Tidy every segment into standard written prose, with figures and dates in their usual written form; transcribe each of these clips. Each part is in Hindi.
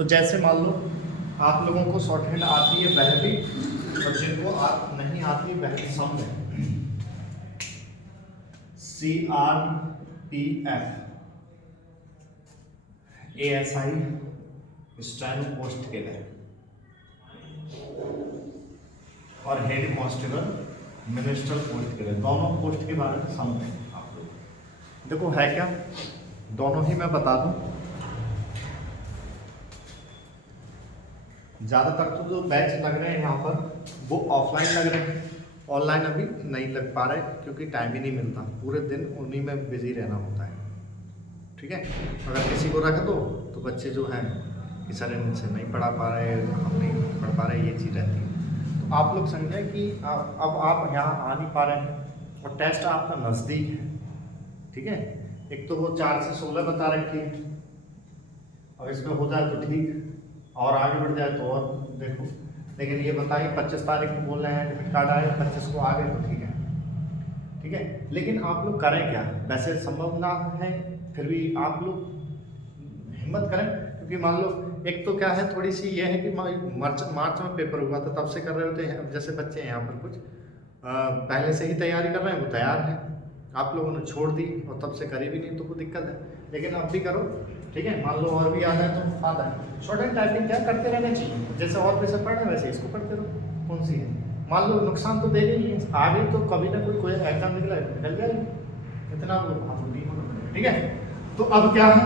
तो जैसे मान लो आप लोगों को शॉर्ट हैंड आती है वह भी, और जिनको आप नहीं आती वह भी सम है। CRPF, ASI स्टेनो पोस्ट के लिए, और हेड कांस्टेबल मिनिस्टर पोस्ट के लिए, दोनों पोस्ट के बारे में समझें आप लोग। देखो है क्या, दोनों ही मैं बता दूं। ज़्यादातर तो जो बैच लग रहे हैं यहाँ पर वो ऑफलाइन लग रहे हैं, ऑनलाइन अभी नहीं लग पा रहे क्योंकि टाइम ही नहीं मिलता, पूरे दिन उन्हीं में बिजी रहना होता है। ठीक है, अगर किसी को रख दो तो बच्चे जो हैं कि सर इनसे नहीं पढ़ा पा रहे, हम नहीं पढ़ पा रहे, ये चीज़ रहती है। तो आप लोग समझें कि अब आप यहाँ आ नहीं पा रहे हैं और टेस्ट आपका नज़दीक है। ठीक है, एक तो वो 4 से 16 बता रखी है, अब इसमें हो जाए तो ठीक, और आगे बढ़ जाए तो और देखो। लेकिन ये बताइए 25 तारीख को बोल रहे हैं एडमिट कार्ड आए, 25 को आ गए तो ठीक है। ठीक है, लेकिन आप लोग करें क्या, वैसे संभव ना है, फिर भी आप लोग हिम्मत करें, क्योंकि मान लो एक तो क्या है, थोड़ी सी ये है कि मार्च में पेपर हुआ था, तब से कर रहे होते हैं। जैसे बच्चे यहाँ पर कुछ पहले से ही तैयारी कर रहे हैं, वो तैयार हैं, आप लोगों ने छोड़ दी और तब से करी भी नहीं, तो वो दिक्कत है। लेकिन अब भी करो, ठीक है। मान लो और भी आ जाए तो फायदा है। शॉर्ट हैंड टाइपिंग क्या करते रहना चाहिए, जैसे और पैसे पढ़ रहे हैं वैसे इसको पढ़ते रहो। कौन सी है, मान लो नुकसान तो देगी नहीं है, आगे तो कभी ना कोई एग्जाम निकला है निकल जाएगी, इतना नहीं होना पड़ेगा। ठीक है, तो अब क्या है,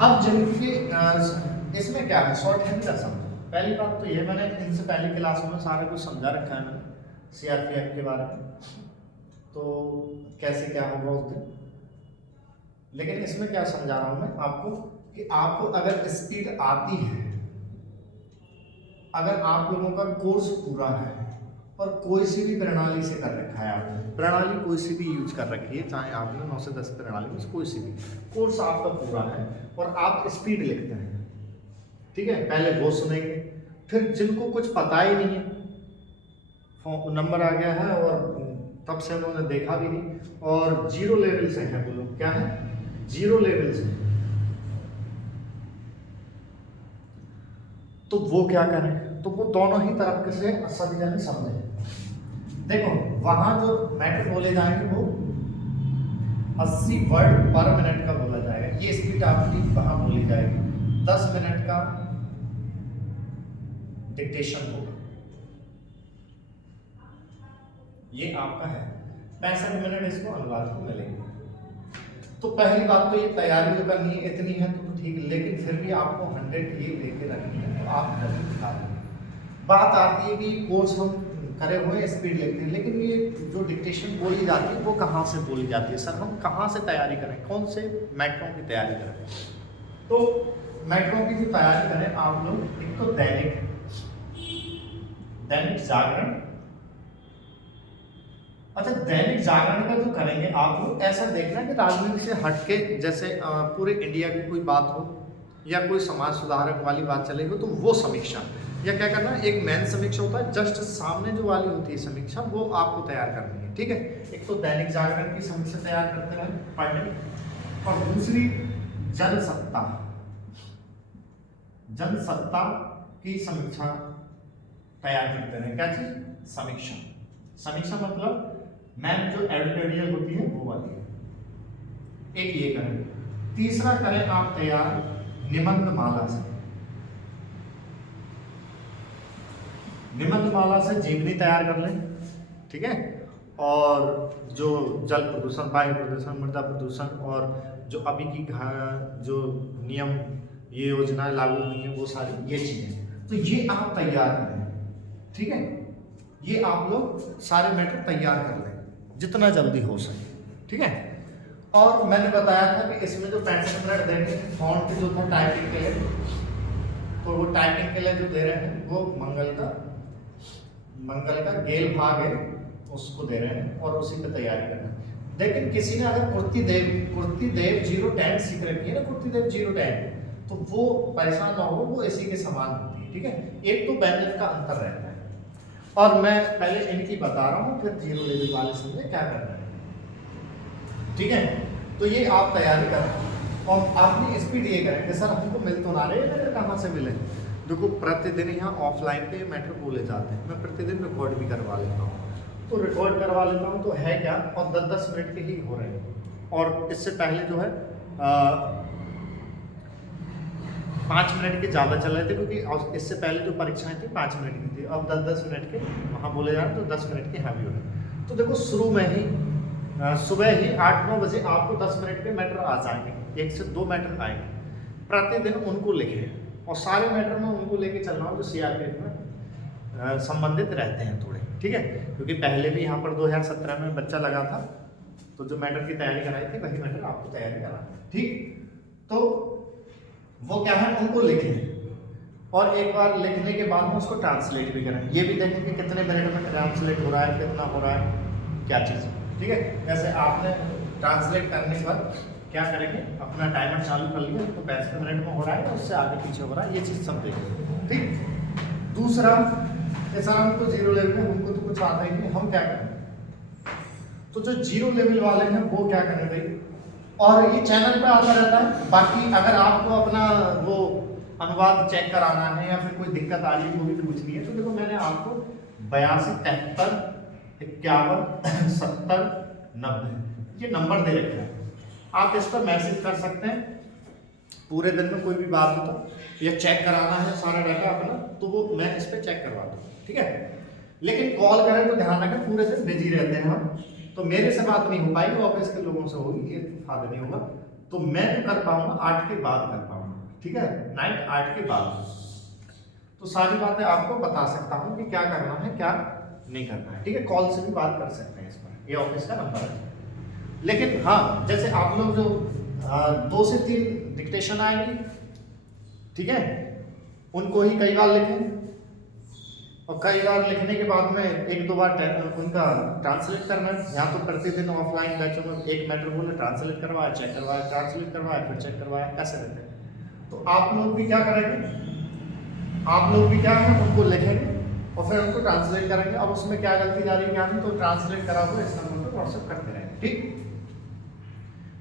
अब जिनकी इसमें क्या है, शॉर्ट हैंड का समझो। पहली बात तो ये, मैंने इनसे पहली क्लासों में सारा कुछ समझा रखा है मैंने CRPF के बारे में, तो कैसे क्या होगा उस दिन। लेकिन इसमें क्या समझा रहा हूं मैं आपको कि आपको अगर स्पीड आती है, अगर आप लोगों का कोर्स पूरा है और कोई सी भी प्रणाली से कर रखा है, आपने प्रणाली कोई सी भी यूज कर रखी है, चाहे आपने 9 से 10 प्रणाली में कोई सी भी, कोर्स आपका पूरा है और आप स्पीड लिखते हैं, ठीक है, पहले वो सुनेंगे। फिर जिनको कुछ पता ही नहीं है, नंबर आ गया है और तब से उन्होंने देखा भी नहीं, और 0 लेवल से है, बोलो क्या है, 0 लेवल से, तो वो क्या करें, तो वो दोनों ही तरफ से सभी जने समझे। देखो वहां जो मैटर बोले जाएंगे वो 80 वर्ड पर मिनट का बोला जाएगा, ये स्पीड आपकी वहां बोली जाएगी। 10 मिनट का डिक्टेशन होगा, ये आपका है। 65 मिनट इसको अनुवाद को मिलेंगे। तो पहली बात तो ये तैयारी जो करनी है इतनी है तो ठीक है, लेकिन फिर भी आपको 100 ये लेके रखनी है, तो आप जल्दी दिखा देंगे। बात आती है कि कोर्स हम करे हुए स्पीड लिखते हैं, लेकिन ये जो डिक्टेशन बोली जाती है वो कहाँ से बोली जाती है, सर हम कहाँ से तैयारी करें, कौन से मेट्रो की तैयारी करें। तो मेट्रो की जो तैयारी करें आप लोग, एक तो दैनिक जागरण, अच्छा दैनिक जागरण का जो करेंगे आप लोग, ऐसा देखना कि राजनीति से हटके, जैसे पूरे इंडिया की कोई बात हो या कोई समाज सुधारक वाली बात चलेगी तो वो समीक्षा, या क्या करना है, एक मेन समीक्षा होता है, जस्ट सामने जो वाली होती है समीक्षा, वो आपको तैयार करनी है। ठीक है, एक तो दैनिक जागरण की समीक्षा तैयार करते रहे पढ़ने, और दूसरी जनसत्ता की समीक्षा तैयार करते रहे। क्या चीज, समीक्षा। समीक्षा मतलब मैम जो एडिटोरियल होती है वो वाली है, एक ये करें। तीसरा करें आप तैयार निबंध माला से, निबंध माला से जीवनी तैयार कर लें, ठीक है, और जो जल प्रदूषण, वायु प्रदूषण, मृदा प्रदूषण, और जो अभी की जो नियम, ये योजनाएं लागू हुई हैं, वो सारी ये चीजें, तो ये आप तैयार करें। ठीक है, ये आप लोग सारे मैटर तैयार कर लें जितना जल्दी हो सके। ठीक है, और मैंने बताया था कि इसमें जो 65 मिनट देंगे फॉन्ट जो था टाइपिंग के लिए, तो वो टाइपिंग के लिए जो दे रहे हैं वो मंगल का गेल भाग है, उसको दे रहे हैं और उसी पे तैयारी करना है। लेकिन किसी ने अगर कुर्ती देव 010 सीख रखी है ना, कुर्ती देव 010, तो वो परेशान ना हो, वो इसी के समान होती है। ठीक है, एक तो व्यंजन का अंतर रहता है, और मैं पहले इनकी बता रहा हूँ, फिर 0 लेवल वाले समझे क्या करना है। ठीक है, तो ये आप तैयारी करें। और आपकी स्पीड ये करेंगे सर हमको मिल तो ना रहे हैं, कहाँ से मिले। देखो प्रतिदिन यहाँ ऑफलाइन पे मैटर बोले जाते हैं, मैं प्रतिदिन रिकॉर्ड भी करवा लेता हूँ, तो रिकॉर्ड करवा लेता हूँ तो है क्या, और 10-10 मिनट के ही हो रहे हैं। और इससे पहले जो है 5 मिनट के ज़्यादा चल रहे थे, क्योंकि इससे पहले जो परीक्षाएं थी 5 मिनट की थी, अब 10-10 मिनट के वहाँ बोले जा रहे तो 10 मिनट के यहाँ भी हो रहे। तो देखो शुरू में ही सुबह ही 8-9 बजे आपको 10 मिनट के मैटर आ जाएंगे, 1 से 2 मैटर आएंगे, प्रतिदिन उनको लिखें। और सारे मैटर में उनको लेके चल रहा हूँ जो CRPF में संबंधित रहते हैं थोड़े, ठीक है। क्योंकि पहले भी यहाँ पर 2017 में बच्चा लगा था, तो जो मैटर की तैयारी कराई थी वही मैटर आपको तैयारी करा, ठीक। तो वो क्या है, उनको लिखें, और एक बार लिखने के बाद में उसको ट्रांसलेट भी करें। ये भी देखें कि कितने मिनट में ट्रांसलेट हो रहा है, कितना हो रहा है, क्या चीज़, ठीक है। जैसे आपने ट्रांसलेट करने के बाद क्या करेंगे, अपना टाइमर चालू कर लिया, तो 65 मिनट में हो रहा है, उससे आगे पीछे हो रहा है, ये चीज़ सब देखें, ठीक। दूसरा, जैसा हमको 0 लेवल में हमको तो कुछ आता ही नहीं, हम क्या करें, तो जो 0 लेवल वाले हैं वो क्या करें भाई, और ये चैनल पे आता रहता है। बाकी अगर आपको अपना वो अनुवाद चेक कराना है या फिर कोई दिक्कत आ रही है वो भी पूछनी है, तो देखो मैंने आपको 82, 73, 51, 70, 90 ये नंबर दे रखे हैं, आप इस पर मैसेज कर सकते हैं। पूरे दिन में कोई भी बात हो तो या चेक कराना है सारा डाटा अपना, तो वो मैं इस पर चेक करवा दूँ, ठीक है। लेकिन कॉल करें तो ध्यान रखें पूरे दिन बिजी रहते हैं हम, तो मेरे से बात नहीं हो पाएगी, ऑफिस के लोगों से होगी, ये फायदा नहीं होगा। तो मैं जो कर पाऊंगा 8 के बाद कर पाऊंगा, ठीक है, नाइट 8 के बाद। तो सारी बातें आपको बता सकता हूँ कि क्या करना है क्या नहीं करना है, ठीक है। कॉल से भी बात कर सकते हैं इस पर, ये ऑफिस का नंबर है। लेकिन हाँ, जैसे आप लोग जो 2 से 3 डिक्टेशन आएगी, ठीक है, उनको ही कई बार लिखें, और कई बार लिखने के बाद में 1-2 बार उनका ट्रांसलेट करना है। यहाँ तो प्रतिदिन ऑफलाइन बैचों में एक मैटर बोले ट्रांसलेट करवाया, चेक करवाया, ट्रांसलेट करवाया, फिर चेक करवाया, ऐसे रहते हैं। तो आप लोग भी क्या करेंगे, आप लोग भी क्या है उनको लिखेंगे और फिर उनको ट्रांसलेट करेंगे। अब उसमें क्या गलती जा रही है क्या नहीं, तो ट्रांसलेट करा हुआ इस नंबर पर व्हाट्सएप करते रहेंगे, ठीक।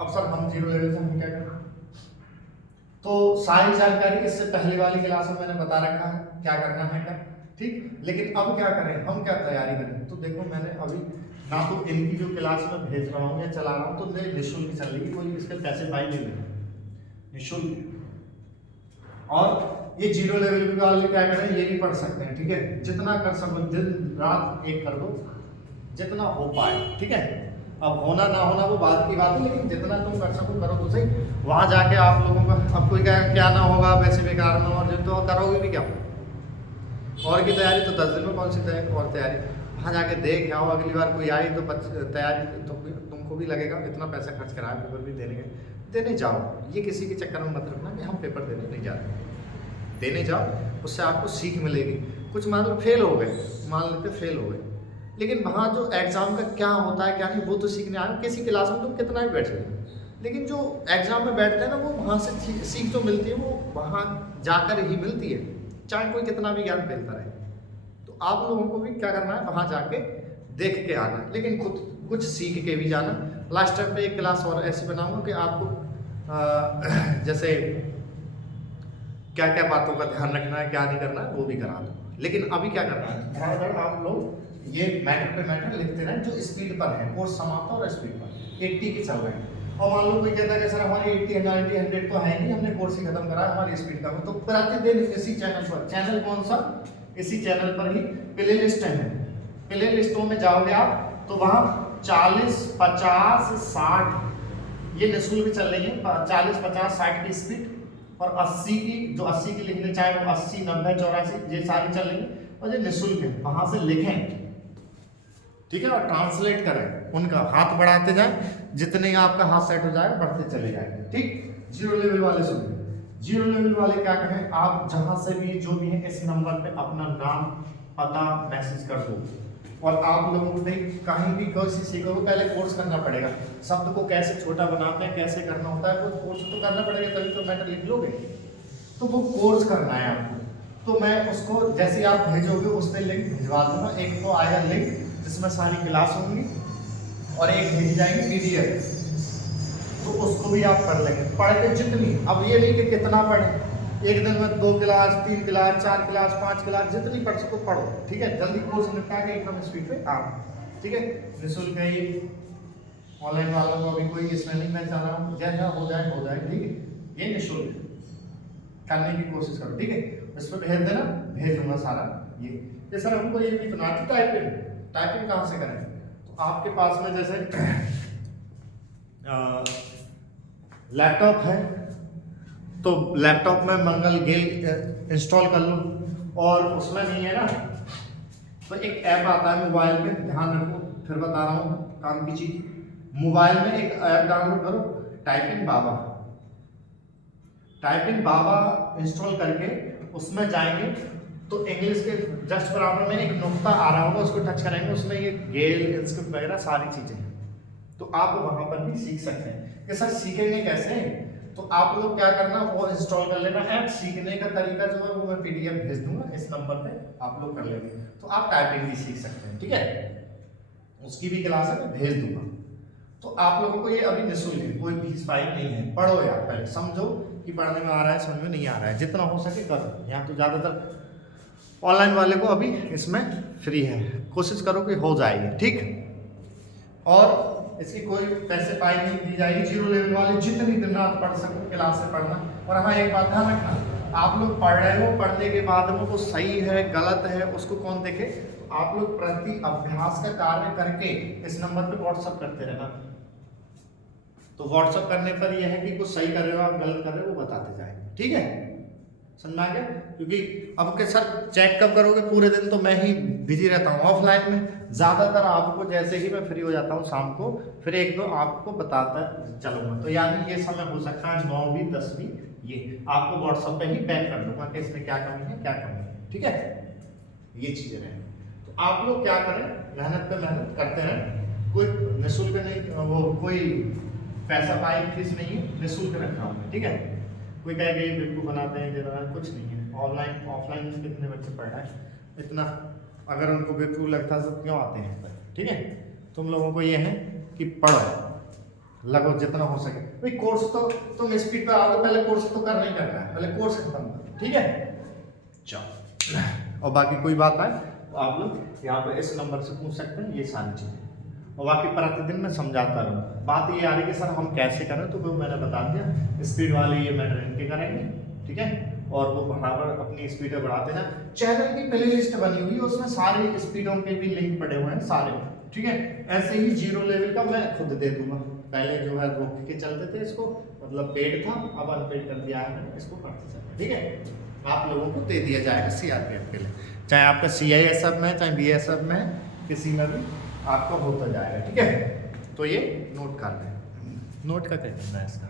अब सर हम 0 लेवल से हम क्या करें, तो सारी जानकारी इससे पहले वाली क्लास में मैंने बता रखा है क्या करना है क्या, ठीक। लेकिन अब क्या करें, हम क्या तैयारी करें, तो देखो मैंने अभी ना तो इनकी जो क्लास में भेज रहा हूँ या चला रहा हूँ तो निःशुल्क चल रही है, कोई इसके पैसे भाई नहीं ले, निःशुल्क। और ये 0 लेवल वाले क्या करें, ये भी पढ़ सकते हैं, ठीक है। जितना कर सको दिन रात एक कर दो, जितना हो पाए, ठीक है। अब होना ना होना वो बात की बात है, लेकिन जितना तुम कर सको करो तो सही। वहाँ जाके आप लोगों का अब कोई क्या ना होगा वैसे बेकार में, और जो तो करोगे भी क्या, और की तैयारी तो 10 दिन में कौन सी और तैयारी, वहाँ जाके देख आओ, अगली बार कोई आई तो तैयारी तो तुमको भी लगेगा, इतना पैसा खर्च कराया पेपर भी देने जाओ। ये किसी के चक्कर में मत रखना कि हम पेपर देने नहीं जा रहे, देने जाओ, उससे आपको सीख मिलेगी। कुछ मान लो फेल हो गए, मान लेते फेल हो गए, लेकिन वहाँ जो एग्ज़ाम का क्या होता है क्या नहीं वो तो सीखने आए। किसी क्लास में तुम कितना भी बैठ जाओ, लेकिन जो एग्ज़ाम में बैठते हैं ना वो वहाँ से सीख जो मिलती है वो वहाँ जाकर ही मिलती है, चाहे कोई कितना भी ज्ञान फैलता रहे। तो आप लोगों को भी क्या करना है, वहाँ जाके देख के आना, लेकिन खुद कुछ सीख के भी जाना। लास्ट टाइम पे एक क्लास और ऐसी बनाऊंगा कि आपको जैसे क्या क्या बातों का ध्यान रखना है क्या नहीं करना है वो भी करा दो। लेकिन अभी क्या करना है, धड़ाधड़ आप लोग ये मैटर पे मैटर लिखते रहें जो स्पीड पर है, कोर्स समाप्त और स्पीड पर 80 की चल रहे हैं। और मान लो कोई कहता है कि सर हमारी 80, 90, 100 तो है नहीं, हमने कोर्स ही खत्म करा, हमारी स्पीड का तो प्रतिदिन इसी चैनल पर, चैनल कौन सा, इसी चैनल पर ही प्ले लिस्ट है, प्ले लिस्टों में जाओगे आप तो वहाँ 40, 50, 60 ये निःशुल्क चल रही है, 40, 50, 60 की स्पीड, और 80 की, जो 80 की लिखने चाहे वो 80, 90, 84 ये सारी चल रही है, और ये निःशुल्क है, वहाँ से लिखें, ठीक है। और ट्रांसलेट करें, उनका हाथ बढ़ाते जाएं, जितने आपका हाथ सेट हो जाएगा बढ़ते चले जाएंगे, ठीक। 0 लेवल वाले सुनिए, 0 लेवल वाले क्या करें, आप जहां से भी जो भी है इस नंबर पे अपना नाम पता मैसेज कर दो। और आप लोगों को कहीं भी कोई सीखोगे पहले कोर्स करना पड़ेगा, शब्द को कैसे छोटा बनाते हैं कैसे करना होता है वो कोर्स तो करना पड़ेगा, तभी तो मैटर लिख लोगे। तो वो कोर्स करना है आपको, तो मैं उसको जैसे आप भेजोगे उस पर लिंक भिजवा दूंगा। एक तो आएगा लिंक जिसमें सारी क्लास होंगी, और एक भेजी जाएंगी PDF। तो उसको भी आप कर लेंगे। पढ़ के जितनी, अब ये नहीं कि कितना पढ़ें, एक दिन में 2 क्लास 3 क्लास 4 क्लास 5 क्लास जितनी पढ़ सको पढ़ो, ठीक है। जल्दी कोर्स निपटा के एकदम स्पीड पे आओ, ठीक है। निःशुल्क है ये, ऑनलाइन वालों को अभी कोई इसमें नहीं मैं चाह रहा हूँ, जैसा हो जाए, ठीक है। ये निःशुल्क करने की कोशिश करो, ठीक है। इस पर भेज देना, भेज दूंगा सारा। ये सर हमको ये भी बना थी टाइपिंग कहाँ से करें? तो आपके पास में जैसे लैपटॉप है तो लैपटॉप में मंगल गेल इंस्टॉल कर लो, और उसमें नहीं है ना तो एक ऐप आता है मोबाइल में, ध्यान रखो, फिर बता रहा हूँ काम की चीज। मोबाइल में एक ऐप डाउनलोड करो, टाइपिंग बाबा इंस्टॉल करके उसमें जाएंगे तो इंग्लिश के जस्ट बराबर में एक नुक्ता आ रहा होगा, उसको टच करेंगे, उसमें ये गेल इंस्क्रिप्ट वगैरह सारी चीजें हैं। तो आप वहां पर भी सीख सकते हैं कि सर सीखेंगे कैसे? तो आप लोग क्या करना, वो इंस्टॉल कर लेना ऐप। सीखने का तरीका जो है वो मैं पीडीएफ भेज दूंगा इस नंबर पे, आप लोग कर लेंगे तो आप टाइपिंग भी सीख सकते हैं, ठीक है। उसकी भी क्लास है मैं भेज दूंगा। तो आप लोगों को ये अभी निःशुल्क है, कोई फीस फाइल नहीं है। पढ़ो यार, पहले समझो कि पढ़ने में आ रहा है, समझ में नहीं आ रहा है, जितना हो सके करो। यहाँ तो ज़्यादातर ऑनलाइन वाले को अभी इसमें फ्री है, कोशिश करो कि हो जाएगी, ठीक। और इसकी कोई पैसे पाई नहीं दी जाएगी। 0 लेवल वाले जितनी दिन रात पढ़ सको क्लास से पढ़ना। और हाँ, एक बात ध्यान रखना, आप लोग पढ़ रहे हो, पढ़ने के बाद में वो सही है गलत है उसको कौन देखे? आप लोग प्रति अभ्यास का कार्य करके इस नंबर पे व्हाट्सअप करते रहना। तो व्हाट्सअप करने पर यह है कि कुछ सही कर रहे हो आप गलत कर रहे हो वो बताते जाएंगे, ठीक है। समझ आ गया? क्योंकि अब के सर चेक कब करोगे? पूरे दिन तो मैं ही बिजी रहता हूँ ऑफलाइन में। ज़्यादातर आपको जैसे ही मैं फ्री हो जाता हूँ शाम को, फिर 1-2 आपको बताता चलूँगा। तो यानी ये समय हो सकता है 9वीं 10वीं, ये आपको व्हाट्सएप पे ही बैक कर दूंगा कि इसमें क्या कमी है क्या कमी है, ठीक है। ये चीज़ें रहें। तो आप लोग क्या करें, मेहनत पे मेहनत करते रहें। कोई निःशुल्क नहीं, वो कोई पैसा पाई फीस नहीं है, निःशुल्क रखा हूँ, ठीक है। कोई कहे कि बिल्कुल बनाते हैं जरा, कुछ नहीं है। ऑनलाइन ऑफलाइन में कितने बच्चे पढ़ रहे हैं, इतना अगर उनको बेवकूफ़ लगता है तो क्यों आते हैं, ठीक है। तुम लोगों को ये है कि पढ़ो, लगो जितना हो सके। भाई कोर्स तो तुम स्पीड पे आओगे, पहले कोर्स तो करना ही करना है, पहले कोर्स खत्म करो, ठीक है। चलो, और बाकी कोई बात है तो आप लोग यहाँ पे इस नंबर से पूछ सकते हैं, ये सारी चीज़ें। और बाकी प्रतिदिन मैं समझाता रहूँ। बात ये आ रही कि सर हम कैसे करें, तो वो मैंने बता दिया। स्पीड वाले ये मैटर इनके करेंगे, ठीक है। और वो बराबर अपनी स्पीड बढ़ाते हैं। चैनल की प्ले लिस्ट बनी हुई है, उसमें सारे स्पीडों के भी लिंक पड़े हुए हैं सारे, ठीक है। ऐसे ही 0 लेवल का मैं खुद दे दूंगा। पहले जो है रोक के चलते थे इसको, मतलब पेड था, अब अनपेड कर दिया है मैंने, इसको पढ़ते चलते, ठीक है। आप लोगों को दे दिया जाएगा सीआरपीएफ के लिए, चाहे आपका सीआईएसएफ में चाहे बीएसएफ में, किसी में भी आपका होता जाएगा, ठीक है। तो ये नोट कर लें, नोट का क्या करना है इसका।